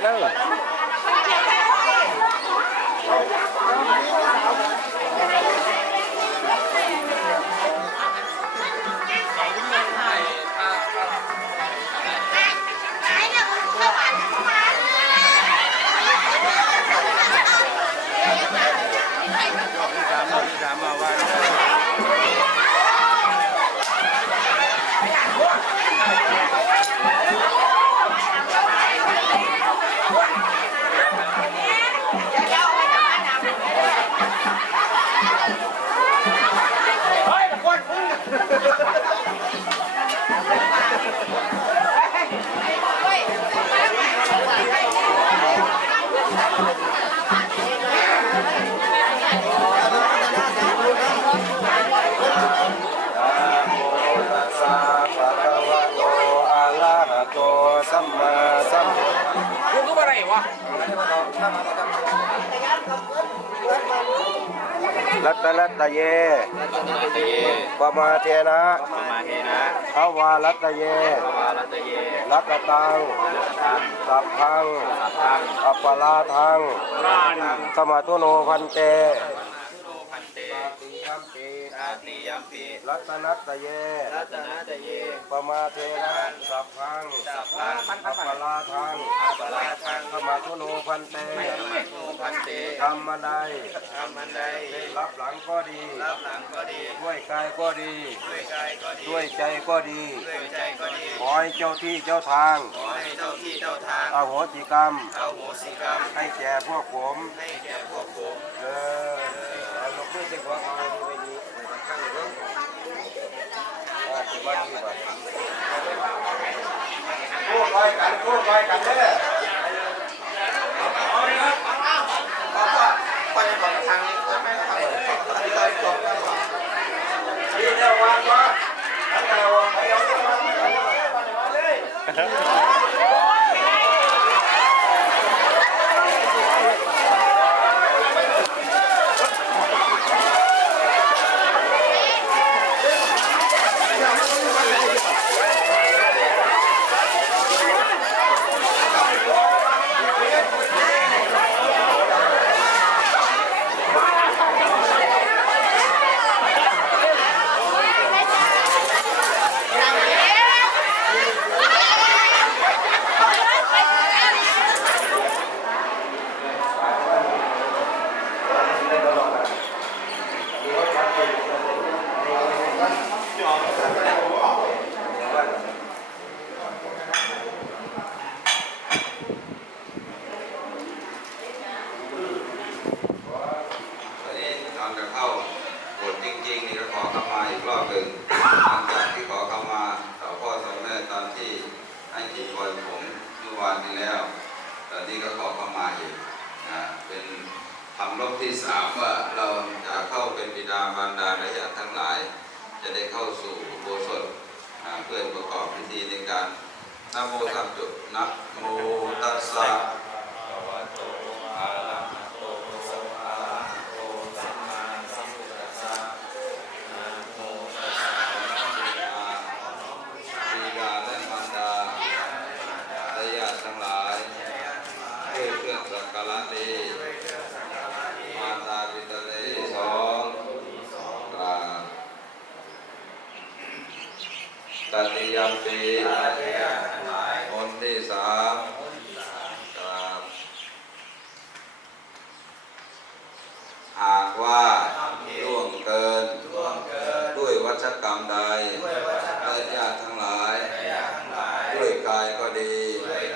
เสสะภะคะวะโตอะระหะโตสัมมาสัมพุทธัสสะกูก็บ่ได้วะ รัตตรัตตะเยปมาเทนะมาเทนะภาวารัตตะเยวารัตเย รัตตัง สัพพังทังอัปปลาทังรานังสมาตุโนพันเต มปีรัตนัตตะเย รัตนาตเยปมาเทนะสัพพังสัพพังอัปปลาทังอัปปลาทังสมาตุโนพันเตสมัโนพันเตทำมาได้ทำมันใดรับหลังก็ดี รับหลังก็ดี ด้วยกายก็ดี ด้วยกายก็ดี ด้วยใจก็ดี ด้วยใจก็ดี ขอให้เจ้าที่เจ้าทาง ขอให้เจ้าที่เจ้าทางอโหสิกรรมเอาโหสิกรรม ให้แก่พวกผม ให้แก่พวกผม เออเอายกมือสิหัวเอาไปดีข้างหนึ่งว่าสิว่า ดีว่าพูดไปกันพูดไปกันเด้อ ไปก่อนทางนี้ไม่ทำเลย นี่เดี๋ยววางว่าอันเดียวไปเอาเดี๋ยววางมาเลย ตอนนี้ตอนจะเข้าบทจริงๆนี่ก็ขอเข้ามาอีกรอบหนึ่งหลังจากที่ขอเข้ามาต่อพ่อต่อแม่ตอนที่ให้จีวรผมเมื่อวานนี้แล้ว ตอนนี้ก็ขอเข้ามาอีกนะเป็นทำรอบที่สามว่าเราจะเข้าเป็นบิดามารดาและญาติทั้งหลาย จะได้เข้าสู่อุโบสถอ่าเพื่อประกอบพิธีในการ นะโมสามจุดนะโมตัสสะบิดาและมารดาและญาติทั้งหลายด้วยเครื่องสักการะนี้มารดาบิดาเลสองกราบตติยมปีคนที่สามกราบหากว่าล่วงเกิน ด้วยวัชกรรมใดและญาติทั้งหลาย ด้วยกายก็ดี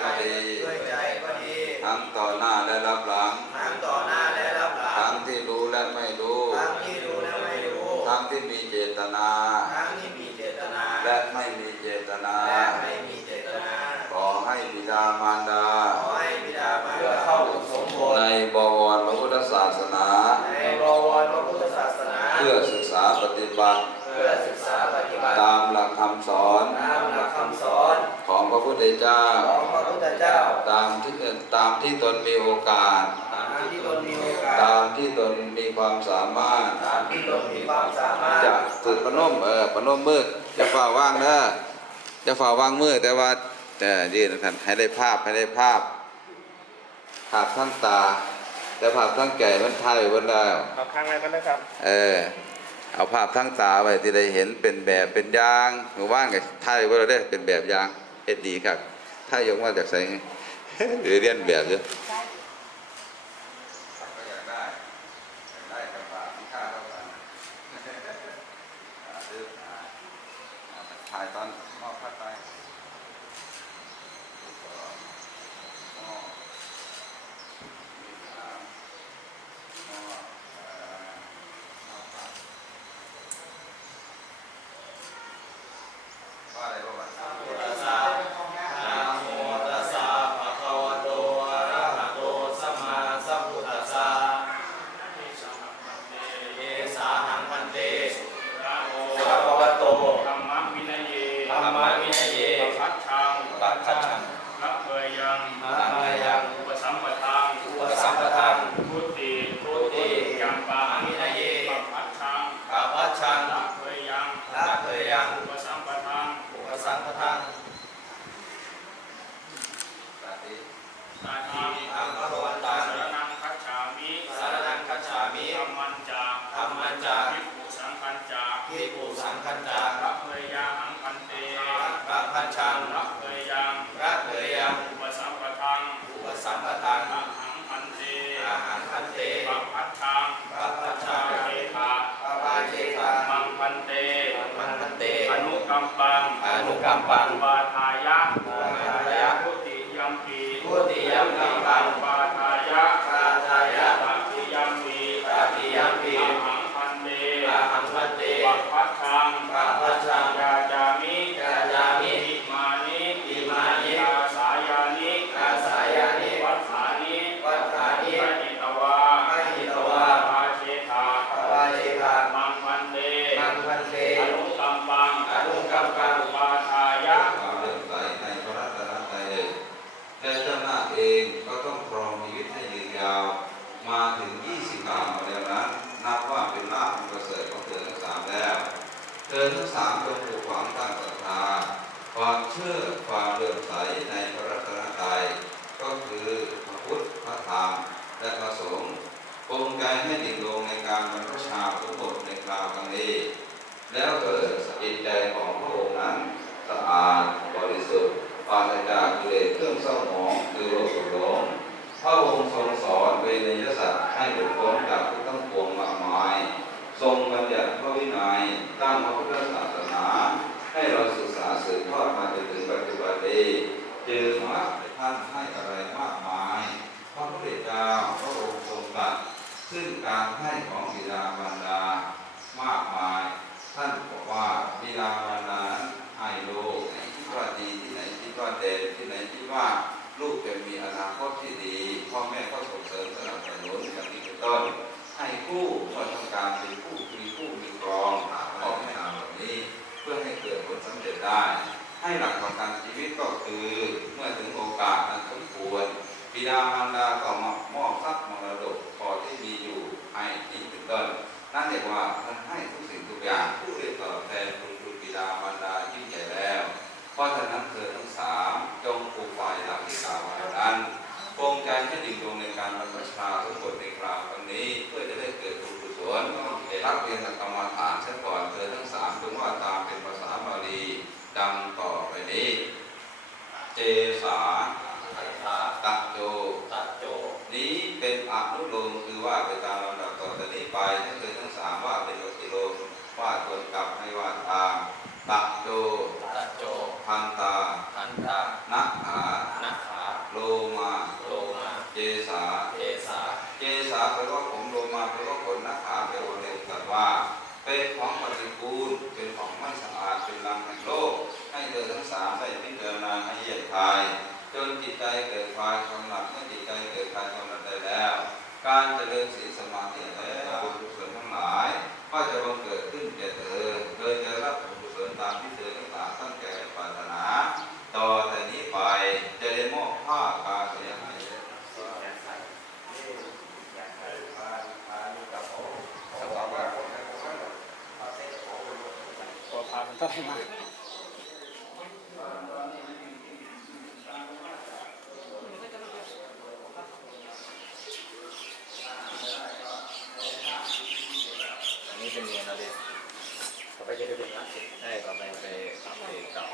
ก็ดี ด้วยใจก็ดี ทั้งต่อหน้าและรับหลัง ทั้งต่อหน้าและรับหลัง ทั้งที่รู้และไม่รู้ ทั้งที่รู้และไม่รู้ ทั้งที่มีเจตนา ทั้งที่มีเจตนา และไม่มีเจตนา และไม่มีเจตนา ขอให้บิดามารดา ขอให้บิดามารดาเข้าสมบูรในณ์บวรพระพุทธศาสนา ในบวรพระพุทธศาสนา เพื่อศึกษาปฏิบัติ เพื่อศึกษาปฏิบัติ ตามหลักคำสอน ตามหลักคำสอน ของพระพุทธเจ้า ของพระพุทธเจ้า ตามที่ตามที่ตนมีโอกาส ตามที่ตนมีโอกาส ตามที่ตนมีความสามารถ ตามที่ตนมีความสามารถ จะฝึกพนมเออพนมมือจะฝ่าว่างเด้อจะฝ่าว่างมือแต่ว่าแต่ยืนท่านให้ได้ภาพให้ได้ภาพ ภาพทั้งตา แต่ภาพทั้งใจมันถ่ายไว้บนแล้วเอาข้างในก็ได้ครับ เออเอาภาพทั้งตาไว้ที่ได้เห็นเป็นแบบเป็นอย่างหมู่บ้านกับถ่ายไว้เราได้เป็นแบบอย่างเอ็ดดีครับถ้ายกมาจากใส่หรือเรียนแบบอยู่ก็าหมองคือโลภโกรธพระองค์ทรงสอนเวนยสัตว์ให้หลุดพ้นจากทุกข์ทั้งปวงมากมาย ทรงบัญญัติพระวินัยตั้งพระพุทธศาสนา ให้เราศึกษาสืบทอดมาจนถึงปัจจุบันนี้จึงว่าท่านให้อะไรมากมาย พระพุทธเจ้าพระองค์ทรงตรัสซึ่งการให้ของบิดามารดามากมาย ท่านบอกว่าบิดามารดานั้นให้ลูกไหนที่ว่าดีที่ไหนที่ว่าเด่นที่ไหนที่ว่าลูกจะมีอนาคตที่ดีพ่อแม่ก็ส่งเสริมสนับสนุนอย่างนี้เป็น ต้น ให้คู่เมื่อต้องการเป็นคู่มีคู่มีครองออกให้ทำแบบนี้ เพื่อให้เกิดผลสำเร็จได้ ให้หลักประกันชีวิตก็คือเมื่อถึงโอกาสอันสมควรบิดามารดาก็มามอบทรัพย์มรดกพอที่มีอยู่ให้ที่เป็นต้นนั่นเรียกว่าท่านให้ทุกสิ่งทุกอย่างผู้ได้ตอบแทนคุณคุณบิดามารดายิ่งใหญ่แล้ว เพราะฉะนั้นเธอ รักเรียนกรรมฐานเสียก่อนเธอทั้งสามจงว่าตามเป็นภาษาบาลีดังต่อไปนี้ เจสา อัฏฐา ตะโจ ตัจโจ นี้เป็นอนุโลมคือว่าไปตามลำดับต่อจากนี้ไปทั้งเธอทั้งสามว่าเป็นปฏิโลมว่าตนกลับให้ว่าตามตะโจ ตัจโจ พันตา อันตา นักหา นักขา โลมา โลมา เจสา เทสา เจสาแปลว่าผมโลมาแปลว่าขนนักขาแปลว่าเล็กตัดว่า เป็นของปฏิกูลเป็นของไม่สะอาดเป็นลังแห่งโลก ให้เธอทั้งสามได้พิจาร ณาให้เหยียดทาย จนจิตใจเกิดความกำหนัดเมื่อจิตใจเกิดความกำหนัดได้แล้ว การเจริญศีลสมาธิและบุญกุศลทั้งหลาย ก็จะบังเกิดขึ้นแก่เธอโดยจะรับบุญกุศลตามที่เธอทั้งสามตั้งใจปรารถนา ต่อแต่นี้ไปจะได้มอบผ้ากาเสียให้ตัวพา จะไปเป็นนักเอกใช่ต่อไปไปอัปเดตต่อ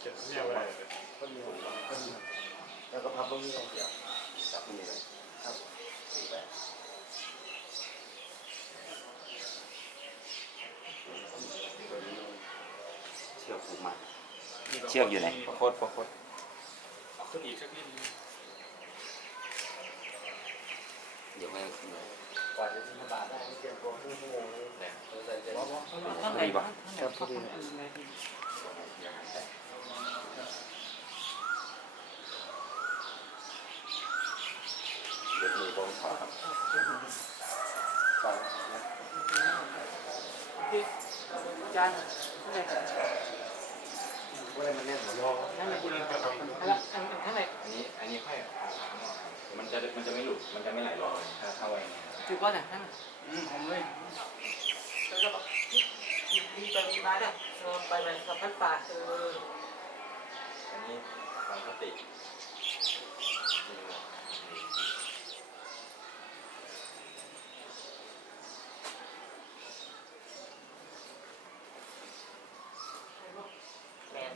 เก็บเนี่ยไว้ก็มีก็มีแล้วก็พับตรงนี้ลงเดียวจับมือเขียแกมาเชือกอยู่ไหนโคตรโคตรเดี๋ยวแม่ กว่าจะถึงบาทได้เตรียมตัวครึ่งชั่วโมงเลยเนี่เราจะจะข้างในบ้างครับพอดีเดี๋ยวมือบงขาครับฟังนะจานข้างในว่ามันแน่นหมดแล้วข้างในอันนี้อันนี้ค่อยเอาขาข้างนอกมันจะมันจะไม่หลุดมันจะไม่ไหลลอยถ้าเข้าไว้อย่างเงี้ย ถือก้อนไหนข้างในอืมผมเลยแล้วก็มีไปมีมาเนี่ยไปไปกับพันป่าเอออันนี้ฟังคติ แมน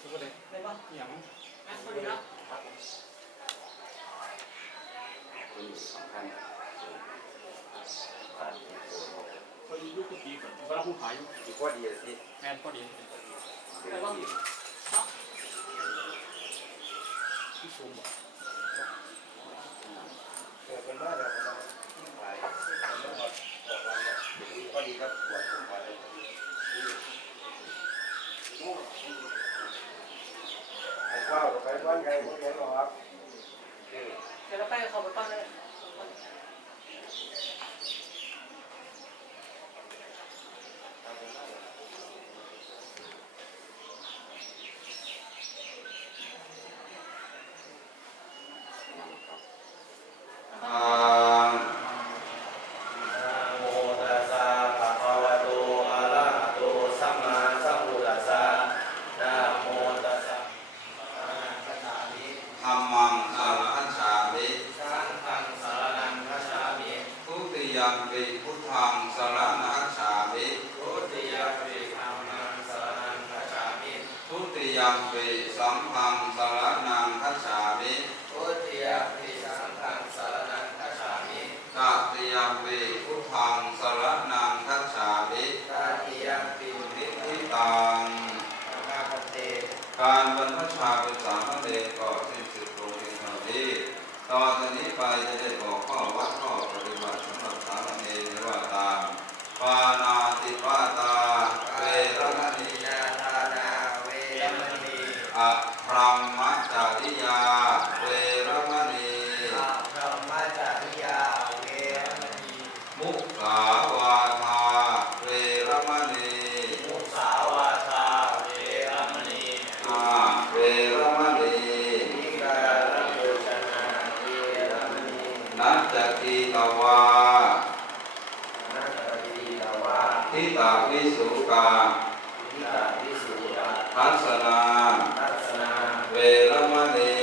ทุกคนเลย ได้ป่ะ อย่าง แมนพอดีแล้ว คุณอยู่สองท่าน พอดียุคปีก่อนก็เราพูดขายอยู่ อีกว่าดีเลยที่ พอดีได้ป่ะที่สูงเกิดเป็นบ้าเดี๋ยวผมไปต้องหมดบอกวันเนี่ยก็ดีครับปวดขึ้นไปเลยไอ้ข้าวไปบ้านไงพวกนี้หรอครับเดี๋ยวเราไปเขาไปป้อนเลย อ่า นะโมตัสสะภะคะวะโตอะระหะโตสัมมาสัมพุทธัสสะนะโมตัสสะภะคะวะโตอะระหะโตสัมมาสัมพุทธัสสะ ธรรมังสารพัชชามิ สังฆังสารนังคัจฉามิ ทุติยัมปิพุทธังสารนังฉามิ ทุติยมปิธัมมังสารนังคัจฉามิ ทุติยัมปิสังฆังสารนังคัจฉามิ ทุติยมปิสังฆังสารนังคัจฉามิ ตติยัมปิพุทธังสารนังคัจฉามิ ตาติยมปิ นิทิตัง นาคเต การบรรพชาเป็นสามเณรก็สิ้นสุดลงเพียงเท่านี้ต่อจากนี้ไปจะได้บอกข้อวัดข้อปฏิบัติสำหรับสามเณรในว่าตาม ปานาติปาตา เวรมณี ยาทานาเวรมณี อะพรหมจาริยา เวรมณี อาธรรมจาริยาเวรมณี มุสาวาทา เวรมณี มุสาวาทาเวรมณี อาเวรมณี นิการโภชนาเวรมณี นัจจคีตวา นัตติตวา ทิตาวิสุกาวิสุตา ทัศนา ทัศนา เวรมณี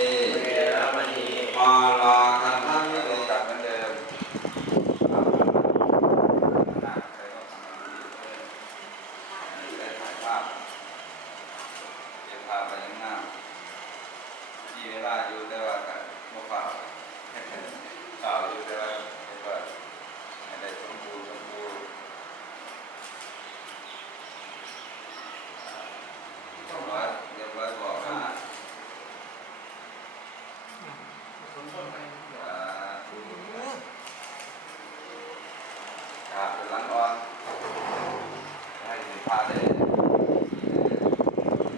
เวรมณี มาลาคันทัมิเลตัเหมือนเดิมได้ถ่ายภาพเก็บภาพไปข้างหน้ามีเวลาอยู่แต่ว่ากันมาเปล่าเปล่าอยู่แต่ว่าเก็บว่าให้ได้สมบูรณ์สมบูรณ์ต้องร้อยเรียบร้อยบอกนะ ครับเป็นร้านออนให้สินค้าได้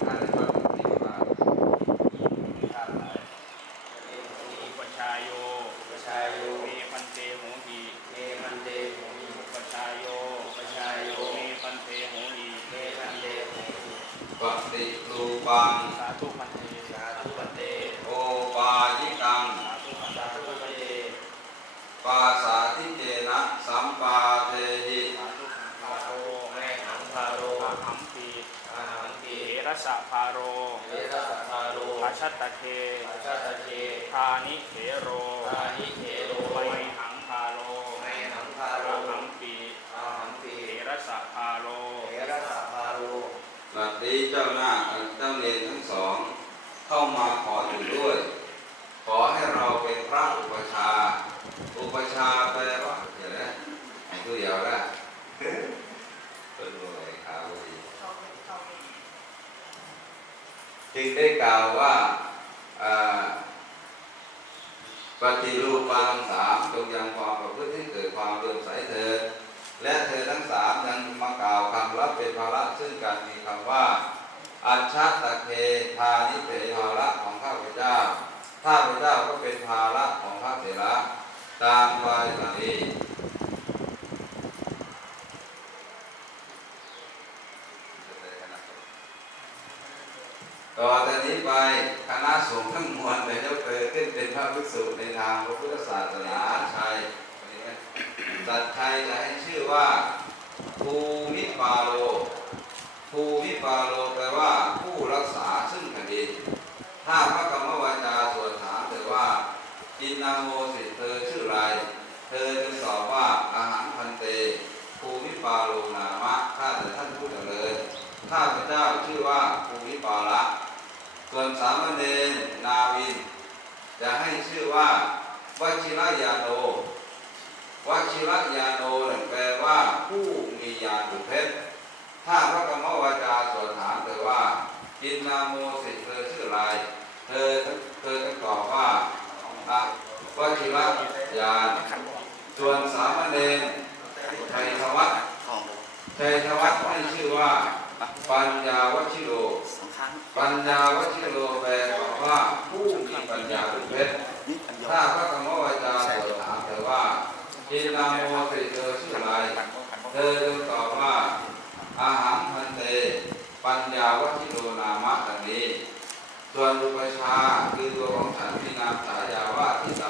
ถ้าได้ฟังดีกว่าถ้าหลาย อุปชายโย ประชายโย เมปันเตโหหี เมมันเตโหมิ อุปชายโย ประชายโย เมปันเตโหหี เมมันเตโหมิ ปฏิรูปัง สาธุพันเต สาธุปเต โอปายิกัง สาธุพัน สาธุปเต ปาสาธิเจนะสัมปาเทหิ สาธุพัน พาโรแม่หังพาโร อาหัมปี อาหัง เอ เก ระสะพาโร เวรัสพาโร อาชัตตะเค อาชาตเท ทานิเถโร อานิเทโร ไมหังพาโร แม่หังพาโร อาหัมปี อาหังปี เจ้าหน้าเจ้าเนรทั้งสอง เข้ามาขออยู่ด้วย ขอให้เราเป็นพระอุปชฌาย์อุปชฌาย์แปลว่าเดี๋ยวนะให้ตัวเดียวนะเป็นอะไรครับพอดี จึงได้กล่าวว่าปฏิรูปาทั้งสามจงยังความประพฤติให้เกิดความเลื่อมใสเถิดและเธอทั้งสามยังมากล่าวคำรับเป็นภาระซึ่งกันมีคำว่า อัจฉตะเคทานิเถภาระของข้าพเจ้าข้าพเจ้าก็เป็นภาระของพระเถระตามวายตนี้ ต่อแต่นี้ไปคณะสงฆ์ทั้งมวลได้ยกเกิดขึ้นเป็นพระภิกษุในทางพระพุทธศาสนาชัยสัตชัยจะให้ชื่อว่าภูมิปาโลภูมิปาโลแปลว่าผู้รักษาซึ่งแผ่นดินถ้าพระกรรมวาจาสวดถามเธอว่าจินนาโมสิเธอชื่ออะไร เธอจึงตอบว่าอาหารพันเต ภูมิปาโลนามะข้าแต่ท่านผู้เจริญข้าพเจ้าชื่อว่าภูมิปาละ ส่วนสามเณรนาวิน จะให้ชื่อว่า วชิรยาโนวชิรยาโนนั่นแปลว่าผู้มียานดุจเพชรถ้าพระกรรมวาจาสวดถามเธอว่าจินนาโมสิเธอชื่ออะไร เธอเธอจะตอบว่าอะวชิรยานส่วนสามเณรชัยธวัฒน์ชัยธวัฒน์ให้ชื่อว่า ปัญญาวชิโร ปัญญาวชิโรแปลว่าผู้มีปัญญาดุจเพชร ถ้าพระธรรมวาจาสวดถามเธอว่าจินนาโมติเธอชื่ออะไร เธอจึงตอบว่า อาหารพันเต ปัญญาวัชิโรนามะดังนี้ ส่วนรูปชาคือตัวของฉันมีนามฉายาว่าทิตา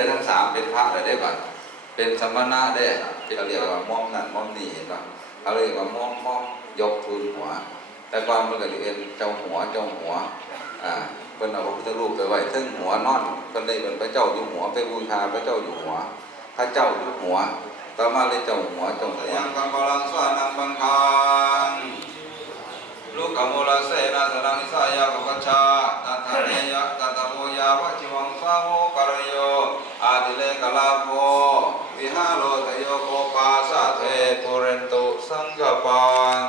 อทั้งสามเป็นพระอะไรได้ก่อนเป็นสมณะได้ที่เราเรียกว่าม่อมนั่นม่อมนี่เห็นป่ะเขาเรียกว่าม่อมม่อมยกทูลหัว แต่ก่อนมันก็เรียนเจ้าหัวเจ้าหัวอ่าเป็นเอาพระพุทธรูปไปไว้ซึ่งหัวนอนเป็นได้เป็นพระเจ้าอยู่หัวไปบูชาพระเจ้าอยู่หัว พระเจ้าอยู่หัวต่อมาเลยเจ้าหัวเจ้าหัวยังกังกลังสวานังบังคังลูกขมูลเสนาสนังนิสายาปปัชชาตัทธเนยะตัทธโมยาวจิวังสาโมกรโยอาติเลกลาโภวิหารโลทโยโกปาสะเทปุเรนตุสังกปาน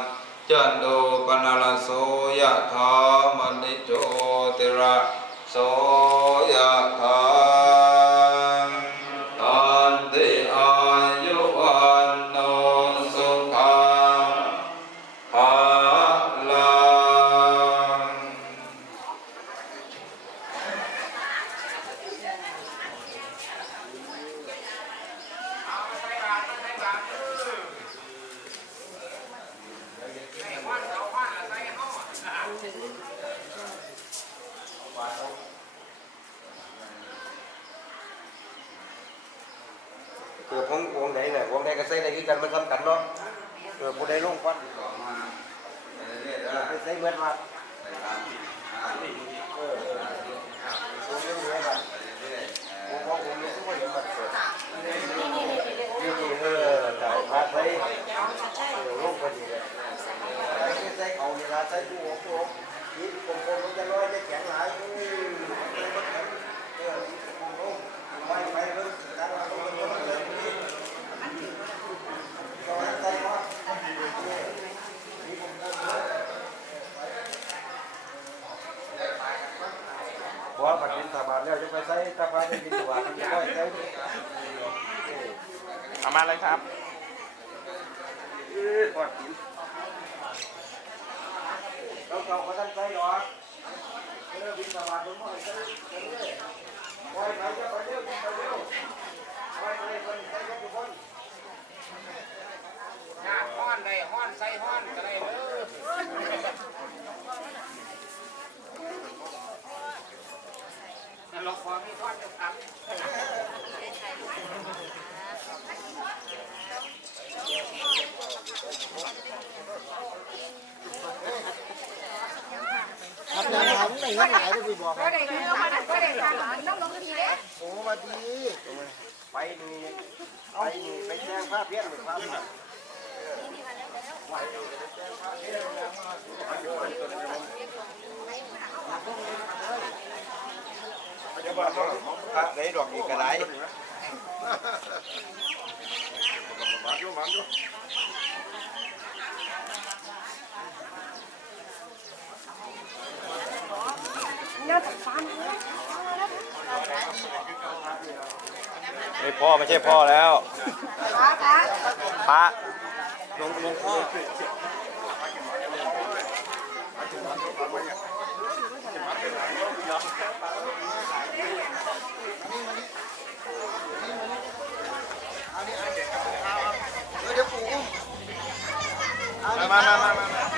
จันโดปนาลโสยะธามณิโจติระโสยะธา ตันติอายุวันโนสุขังภาลัง เกิดของวงไหนเน่ยวงไหนก็ใส่ได้คือกันมันทำกันเนาะเออผู้ใดลงก่อนไปเรื่อยๆได้ไปใส่เหมือนว่าไปตามอ่าไปเออวงเรื่องนี้ว่าเรื่อยๆเอ่วองของวงนี้ทุกคนเห็นมันเกิดนี่เออแต่พาใส่เออลงพอดีเลยใส่ใส่เอาเวลาใส่ตู้หัวโป๊กนี่กลมๆมันจะลอยจะแข็งหลายอุ้ยมันแข็งเออลงไปไปเบิ่งการลงมันลงเลยก็ใส่ว่านี่ผมก็บอกว่าปฏิสบาทแล้วจะไปใส่ตาพาจะกินสวัสดิ์มันจะได้ใส่เอามาเลยครับเออก่อนกินเราเก่าก็ท่านใส่หรอเออบินสบาทผมไม่ใส่ใส่เลยปล่อยไปจะไปเร็วไปเร็วปล่อยไปคนใส่ก็ทุกคนหน้าห้อนได้ห้อนใส่ห้อนก็ได้เด้อ เราขอมีห้อนจะครับครับนายผมไม่เห็นหลายเลยพี่บอกก็ได้เงินมาก็ได้ค่าขนมน้ำลงทีเด้โอ้มาดีไปนี่ไปนี่ไปแจ้งภาพเพี้ยนหรือภาพหนัก เดี๋ยวบไหนดอกอีกกระไรนี่พ่อไม่ใช่พ่อแล้วพระลงลงพ่อ มามามามา